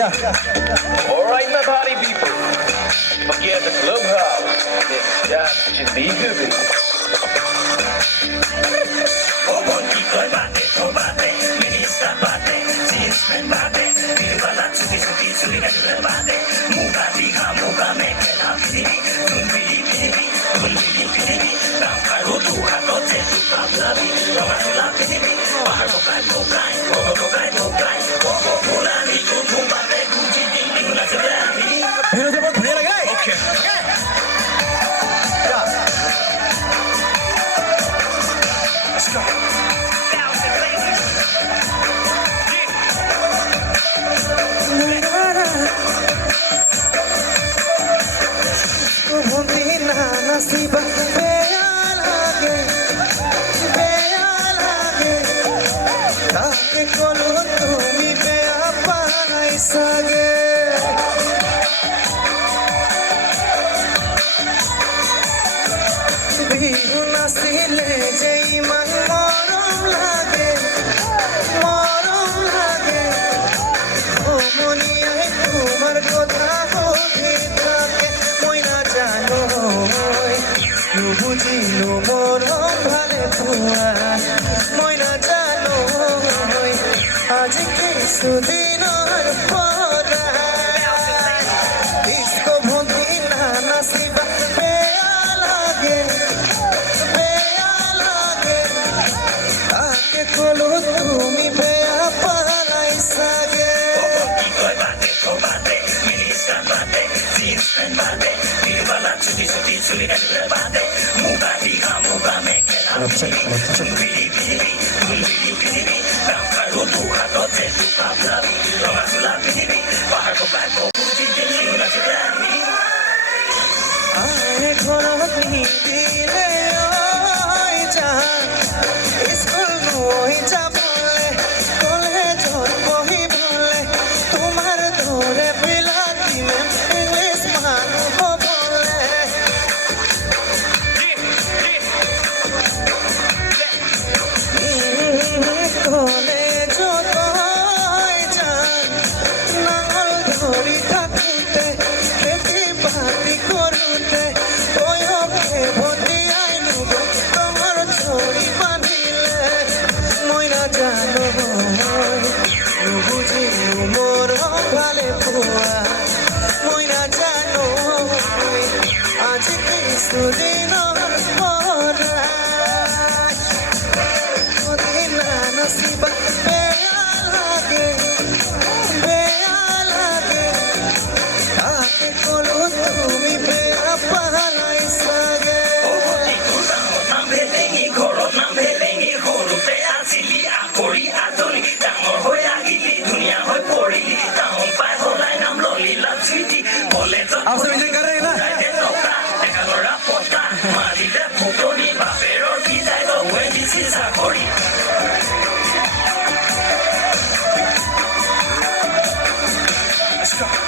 All right, my party people, forget the clubhouse. It's just be good. বুঝিলো মরম ভালে পুয়া ময়না জানো আজ কিছুদিনের পরা ডিস্কো ভঙ্গি না নাচিবা বেয়া লাগে তাকে কলো তুমি বেয়া পালাইছাগে ঘৰত নিদিলে স্কুল গৈ যাবলে কলেজত পঢ়িবলে তোমাৰ দৰে বিলাতী ইংলিছ মানুহ হ'বলে কলেজত নাঙল ধৰি থাকোঁতে খেতি বাতি কৰোঁতে বয়সে ভটিয়াই তোমাৰ চৰি বান্ধিলে মই নাজানো নুবুজিলো মোৰ ভালে পোৱা মই নাজানো আজি কিছুদিনৰ পৰা নাচিবা বেয়া লাগে তাকে কলো তুমি বেয়া পালাইছাগে आपसे विजय कर रहे हैं ना Let's go.